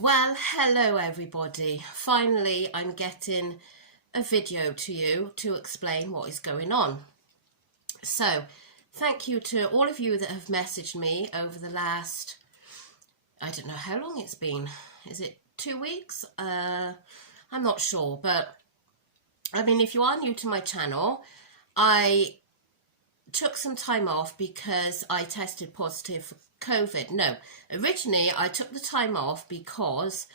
Well, hello everybody. Finally, I'm getting a video to you to explain what is going on. So, thank you to all of you that have messaged me over the last, I don't know how long it's been. Is it 2 weeks? I'm not sure, but I mean, if you are new to my channel, I took some time off because I tested positive for COVID. No, originally I took the time off because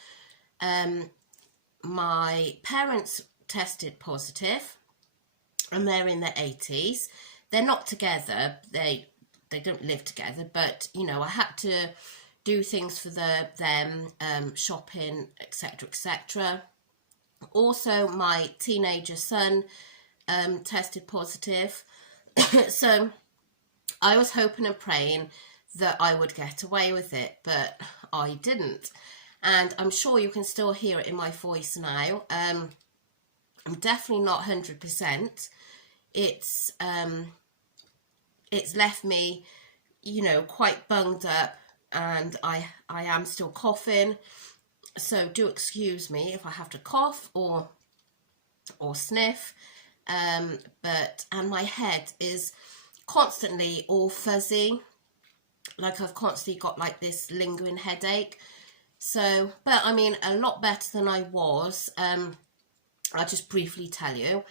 my parents tested positive and they're in their 80s. They're not together, they don't live together, but you know, I had to do things for them, shopping, etc, etc. Also, my teenager son tested positive. So I was hoping and praying that I would get away with it, but I didn't. And I'm sure you can still hear it in my voice now. I'm definitely not 100%. It's left me, you know, quite bunged up, and I am still coughing. So do excuse me if I have to cough or sniff. And my head is constantly all fuzzy, like I've constantly got like this lingering headache. So, but I mean, a lot better than I was. I'll just briefly tell you,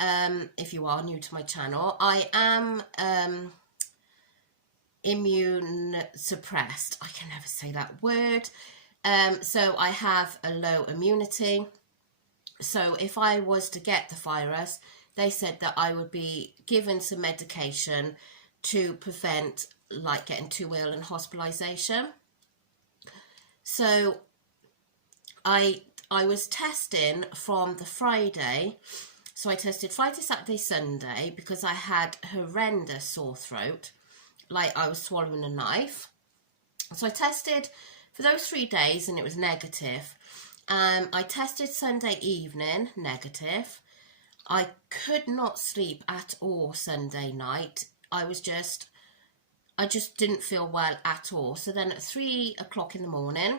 if you are new to my channel, I am immune suppressed. I can never say that word. So I have a low immunity. So if I was to get the virus, they said that I would be given some medication to prevent like getting too ill and hospitalisation. So I was testing from the Friday. So I tested Friday, Saturday, Sunday because I had horrendous sore throat, like I was swallowing a knife. So I tested for those 3 days and it was negative. I tested Sunday evening, negative. I could not sleep at all Sunday night. I just didn't feel well at all. So then at 3 o'clock in the morning,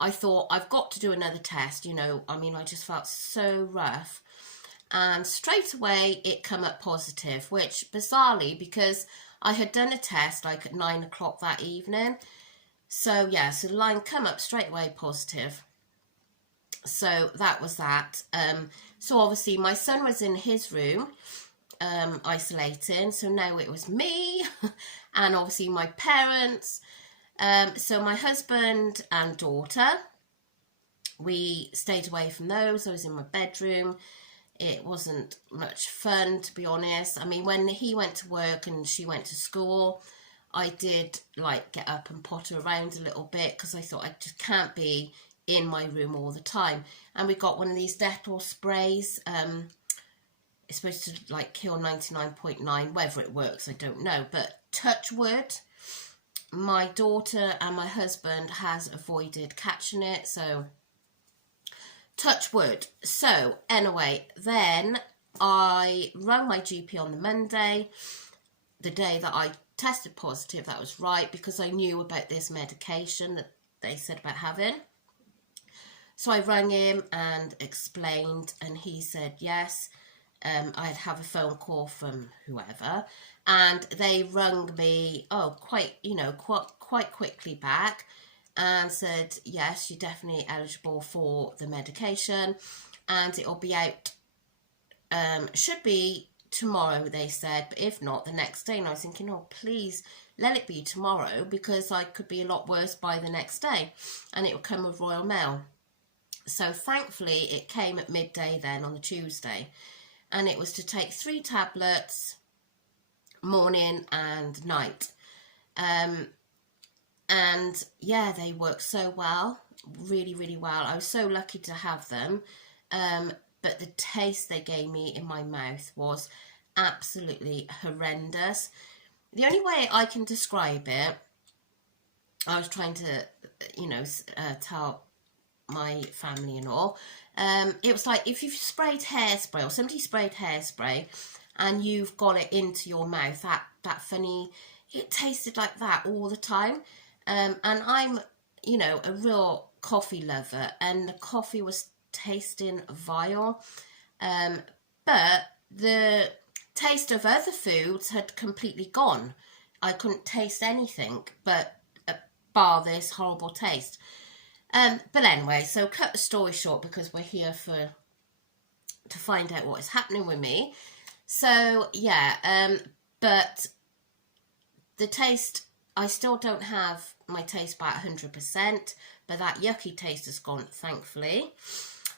I thought, I've got to do another test, you know. I mean, I just felt so rough. And straight away, it come up positive, which bizarrely, because I had done a test like at 9 o'clock that evening. So yeah, so the line come up straight away positive. So that was that. So obviously my son was in his room, isolating. So now it was me and obviously my parents. So my husband and daughter, we stayed away from those. I was in my bedroom. It wasn't much fun, to be honest. I mean, when he went to work and she went to school, I did like get up and potter around a little bit because I thought I just can't be in my room all the time. And we got one of these Dettol sprays. It's supposed to like kill 99.9. Whether it works, I don't know. But touch wood, my daughter and my husband has avoided catching it. So touch wood. So anyway, then I rang my GP on the Monday, the day that I tested positive. That was right, because I knew about this medication that they said about having. So I rang him and explained, and he said yes, I'd have a phone call from whoever, and they rung me quite quickly back and said yes, you're definitely eligible for the medication and it'll be out, should be tomorrow, they said, but if not, the next day. And I was thinking, oh, please let it be tomorrow, because I could be a lot worse by the next day and it would come with Royal Mail. So thankfully it came at midday then on the Tuesday, and it was to take 3 tablets morning and night. And yeah, they worked so well, really, really well. I was so lucky to have them. But the taste they gave me in my mouth was absolutely horrendous. The only way I can describe it, I was trying to, tell my family and all, it was like if you've sprayed hairspray, or somebody sprayed hairspray and you've got it into your mouth, that funny, it tasted like that all the time. And I'm you know, a real coffee lover, and the coffee was tasting vile. But the taste of other foods had completely gone. I couldn't taste anything but bar this horrible taste. But anyway, so cut the story short, because we're here to find out what is happening with me. So yeah, but the taste, I still don't have my taste back 100%, but that yucky taste has gone, thankfully.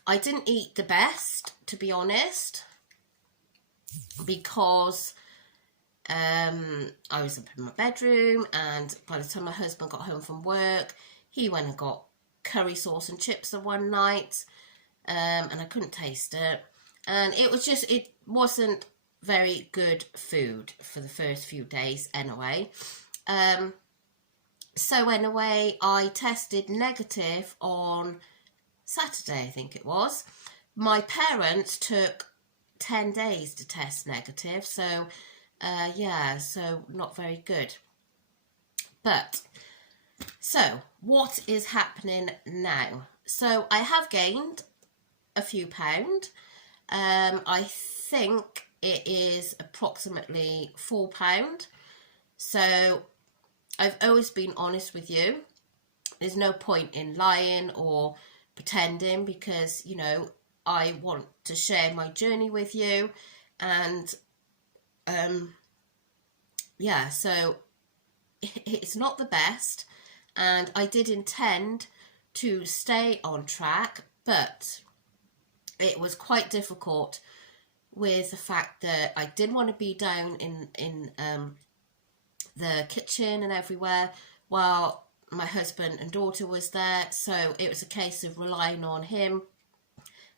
I didn't eat the best, to be honest, because I was up in my bedroom, and by the time my husband got home from work, he went and got curry sauce and chips the one night, and I couldn't taste it, and it wasn't very good food for the first few days anyway. So anyway, I tested negative on Saturday, I think it was. My parents took 10 days to test negative, so yeah, so not very good. But, so, what is happening now? So, I have gained a few pound. I think it is approximately £4. So, I've always been honest with you. There's no point in lying or pretending, because, you know, I want to share my journey with you, and yeah, so it's not the best, and I did intend to stay on track, but it was quite difficult with the fact that I didn't want to be down in the kitchen and everywhere while my husband and daughter was there, so it was a case of relying on him.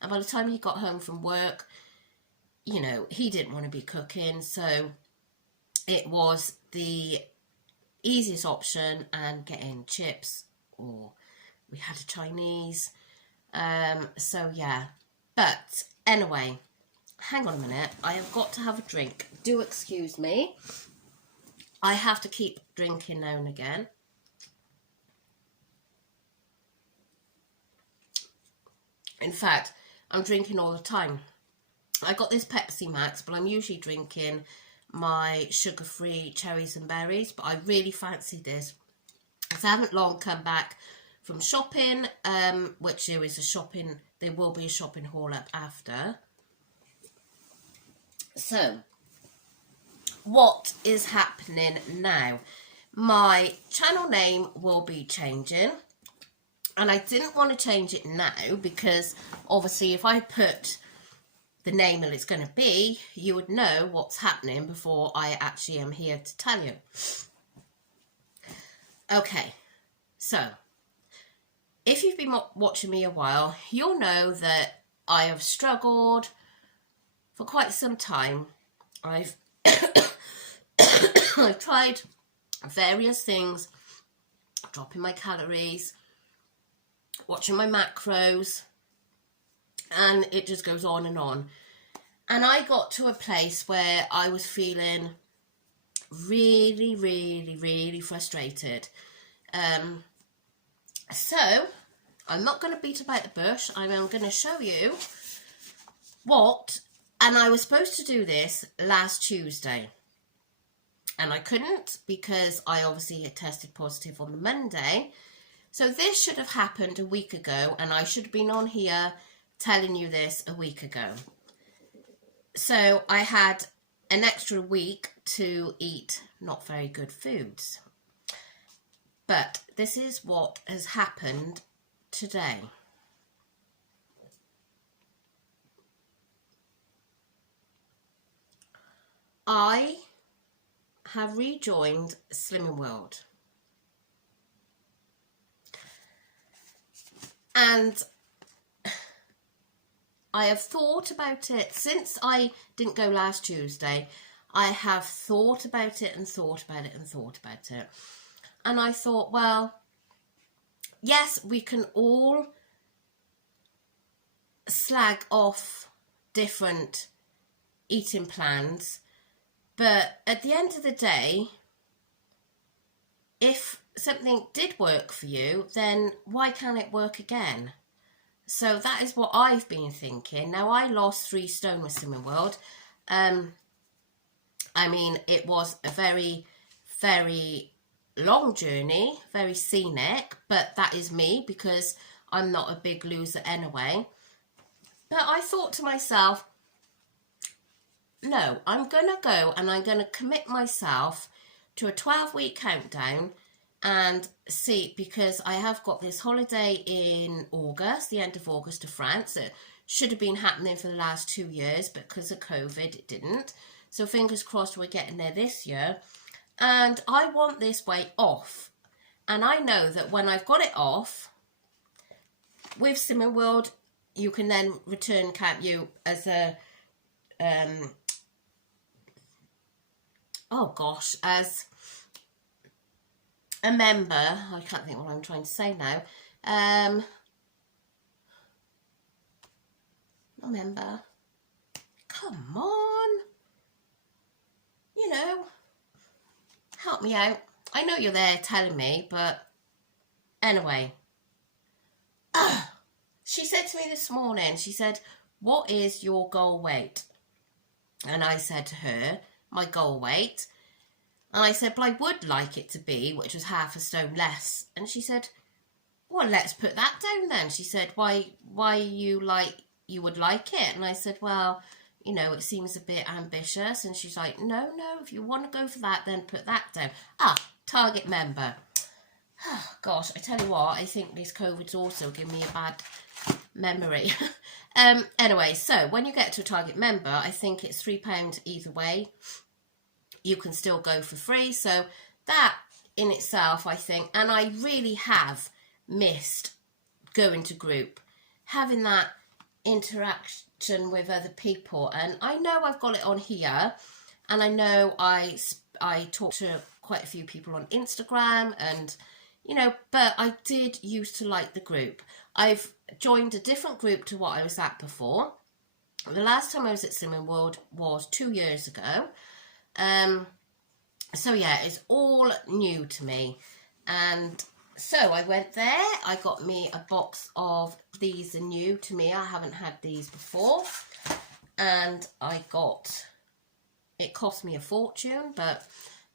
And by the time he got home from work, you know, he didn't want to be cooking, so it was the easiest option, and getting chips, or we had a Chinese. So yeah, but anyway, hang on a minute, I have got to have a drink. Do excuse me. I have to keep drinking now and again. In fact, I'm drinking all the time. I got this Pepsi Max, but I'm usually drinking my sugar-free cherries and berries, but I really fancy this, because I haven't long come back from shopping, which there will be a shopping haul up after. So, what is happening now? My channel name will be changing, and I didn't want to change it now, because obviously if I put the name that it's going to be, you would know what's happening before I actually am here to tell you. Okay, so if you've been watching me a while, you'll know that I have struggled for quite some time. I've I've tried various things, dropping my calories, watching my macros, and it just goes on and on. And I got to a place where I was feeling really, really, really frustrated. So I'm not going to beat about the bush. I'm going to show you what, and I was supposed to do this last Tuesday, and I couldn't, because I obviously had tested positive on the Monday. So this should have happened a week ago, and I should have been on here telling you this a week ago. So I had an extra week to eat not very good foods. But this is what has happened today. I have rejoined Slimming World. And I have thought about it since I didn't go last Tuesday. I have thought about it and thought about it and thought about it. And I thought, well, yes, we can all slag off different eating plans, but at the end of the day, if something did work for you, then why can't it work again? So that is what I've been thinking. Now, I lost 3 stone with Slimming World. I mean, it was a very, very long journey, very scenic, but that is me because I'm not a big loser anyway. But I thought to myself, no, I'm going to go and I'm going to commit myself to a 12-week countdown and see, because I have got this holiday in August, the end of August, to France. It should have been happening for the last 2 years, but because of COVID, it didn't. So fingers crossed we're getting there this year. And I want this weight off. And I know that when I've got it off, with Slimming World, you can then return Camp You as a, as a member. I can't think what I'm trying to say now. Not member. Come on. You know, help me out. I know you're there telling me, but anyway. She said to me this morning, she said, what is your goal weight? And I said to her, my goal weight. And I said, but I would like it to be, which was half a stone less. And she said, well, let's put that down then. She said, why you would like it? And I said, well, you know, it seems a bit ambitious. And she's like, no, if you want to go for that, then put that down. Target member. Gosh, I tell you what, I think this COVID's also given me a bad memory. Anyway, so when you get to a target member, I think it's £3 either way. You can still go for free. So that in itself, I think, and I really have missed going to group, having that interaction with other people. And I know I've got it on here, and I know I talk to quite a few people on Instagram, and you know, but I did used to like the group. I've joined a different group to what I was at before. The last time I was at Slimming World was 2 years ago. So yeah, it's all new to me. And so I went there, I got me a box of these are new to me. I haven't had these before. And it cost me a fortune, but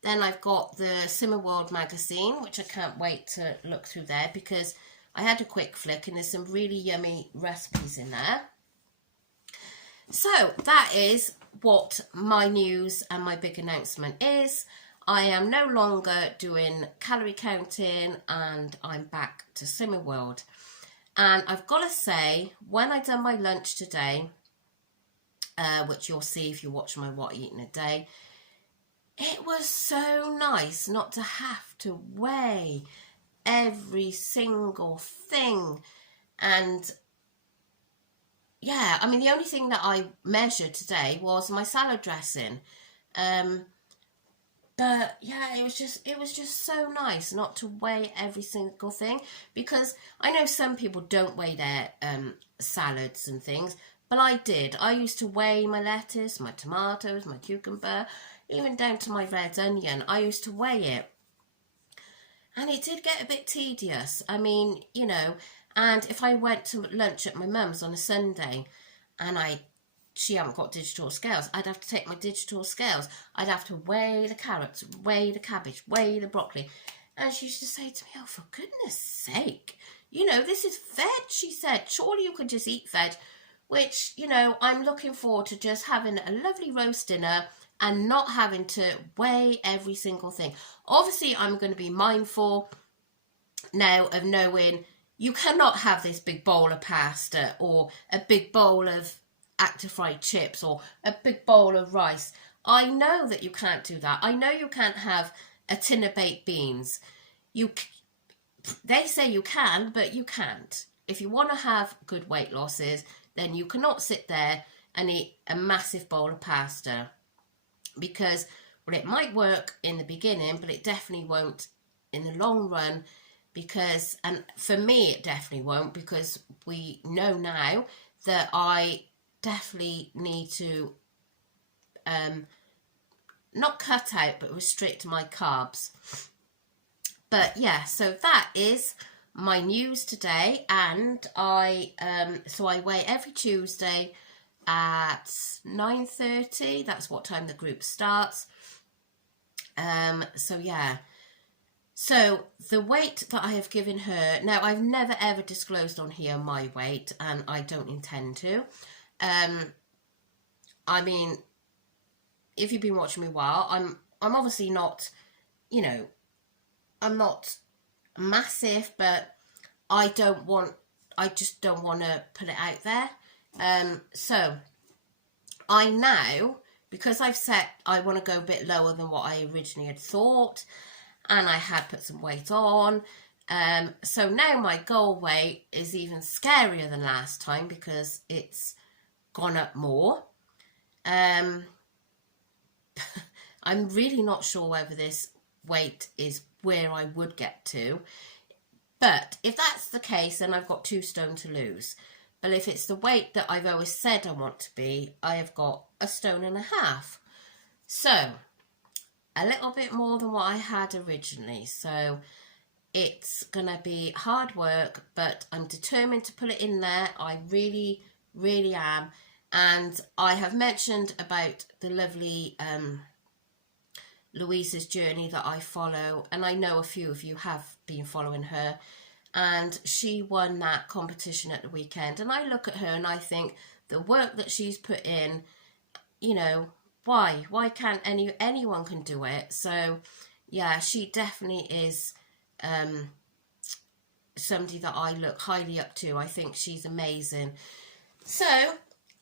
then I've got the Slimming World magazine, which I can't wait to look through there because I had a quick flick and there's some really yummy recipes in there. So that is what my news and my big announcement is. I am no longer doing calorie counting and I'm back to Slimming World. And I've got to say, when I done my lunch today, which you'll see if you watch my What I Eat in a Day, it was so nice not to have to weigh every single thing. And yeah, I mean, the only thing that I measured today was my salad dressing. But yeah, it was just so nice not to weigh every single thing, because I know some people don't weigh their salads and things, but I did. I used to weigh my lettuce, my tomatoes, my cucumber, even down to my red onion. I used to weigh it. And it did get a bit tedious. I mean, you know, and if I went to lunch at my mum's on a Sunday and she hadn't got digital scales, I'd have to take my digital scales. I'd have to weigh the carrots, weigh the cabbage, weigh the broccoli. And she used to say to me, oh, for goodness sake, you know, this is veg, she said. Surely you could just eat veg, which, you know, I'm looking forward to just having a lovely roast dinner and not having to weigh every single thing. Obviously, I'm going to be mindful now of knowing you cannot have this big bowl of pasta or a big bowl of active fried chips or a big bowl of rice. I know that you can't do that. I know you can't have a tin of baked beans. They say you can, but you can't. If you want to have good weight losses, then you cannot sit there and eat a massive bowl of pasta. Because, well, it might work in the beginning, but it definitely won't in the long run. Because, and for me, it definitely won't, because we know now that I definitely need to not cut out, but restrict my carbs. But yeah, so that is my news today, and I weigh every Tuesday at 9:30. That's what time the group starts. So yeah. So the weight that I have given her, now I've never ever disclosed on here my weight, and I don't intend to. I mean, if you've been watching me a while, I'm obviously not, you know, I'm not massive, but I just don't want to put it out there. So I now, because I've set, I want to go a bit lower than what I originally had thought, and I had put some weight on. So now my goal weight is even scarier than last time because it's gone up more. I'm really not sure whether this weight is where I would get to. But if that's the case, then I've got 2 stone to lose. But if it's the weight that I've always said I want to be, I have got 1.5 stone. So a little bit more than what I had originally. So it's gonna be hard work, but I'm determined to put it in there. I really, really am. And I have mentioned about the lovely Louisa's Journey that I follow, and I know a few of you have been following her, and she won that competition at the weekend, and I look at her and I think the work that she's put in, you know, why can't anyone can do it? So yeah, she definitely is somebody that I look highly up to. I think she's amazing. So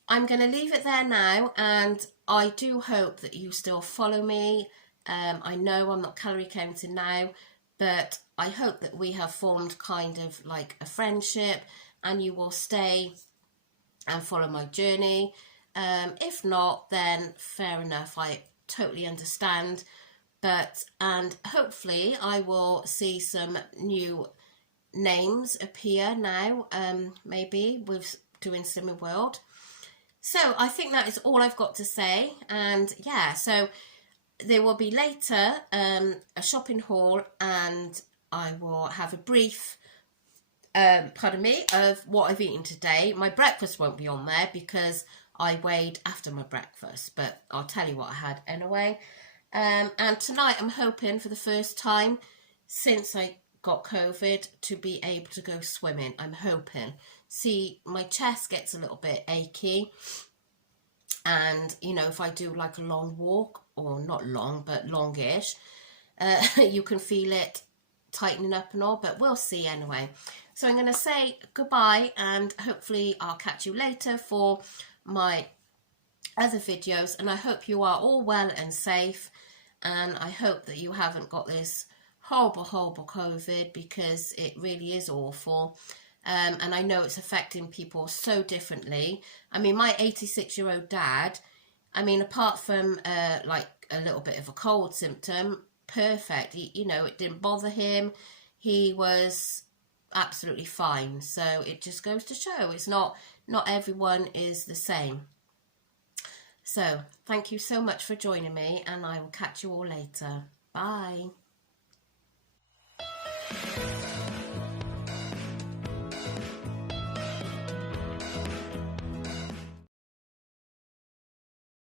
I'm going to leave it there now, and I do hope that you still follow me. I know I'm not calorie counting now, but I hope that we have formed kind of like a friendship, and you will stay and follow my journey. If not, then fair enough, I totally understand. And hopefully I will see some new names appear now, maybe with doing Slimming World. So I think that is all I've got to say. And yeah, so there will be later a shopping haul, and I will have a brief, of what I've eaten today. My breakfast won't be on there because I weighed after my breakfast, but I'll tell you what I had anyway. And tonight I'm hoping for the first time since I got COVID to be able to go swimming. I'm hoping. See, my chest gets a little bit achy, and you know, if I do like a long walk, or not long but longish, you can feel it tightening up and all, but we'll see anyway. So I'm going to say goodbye, and hopefully I'll catch you later for my other videos, and I hope you are all well and safe, and I hope that you haven't got this horrible COVID, because it really is awful. And I know it's affecting people so differently. I mean, my 86-year-old dad, I mean, apart from like a little bit of a cold symptom, perfect. You know, it didn't bother him. He was absolutely fine. So it just goes to show it's not everyone is the same. So thank you so much for joining me, and I will catch you all later. Bye.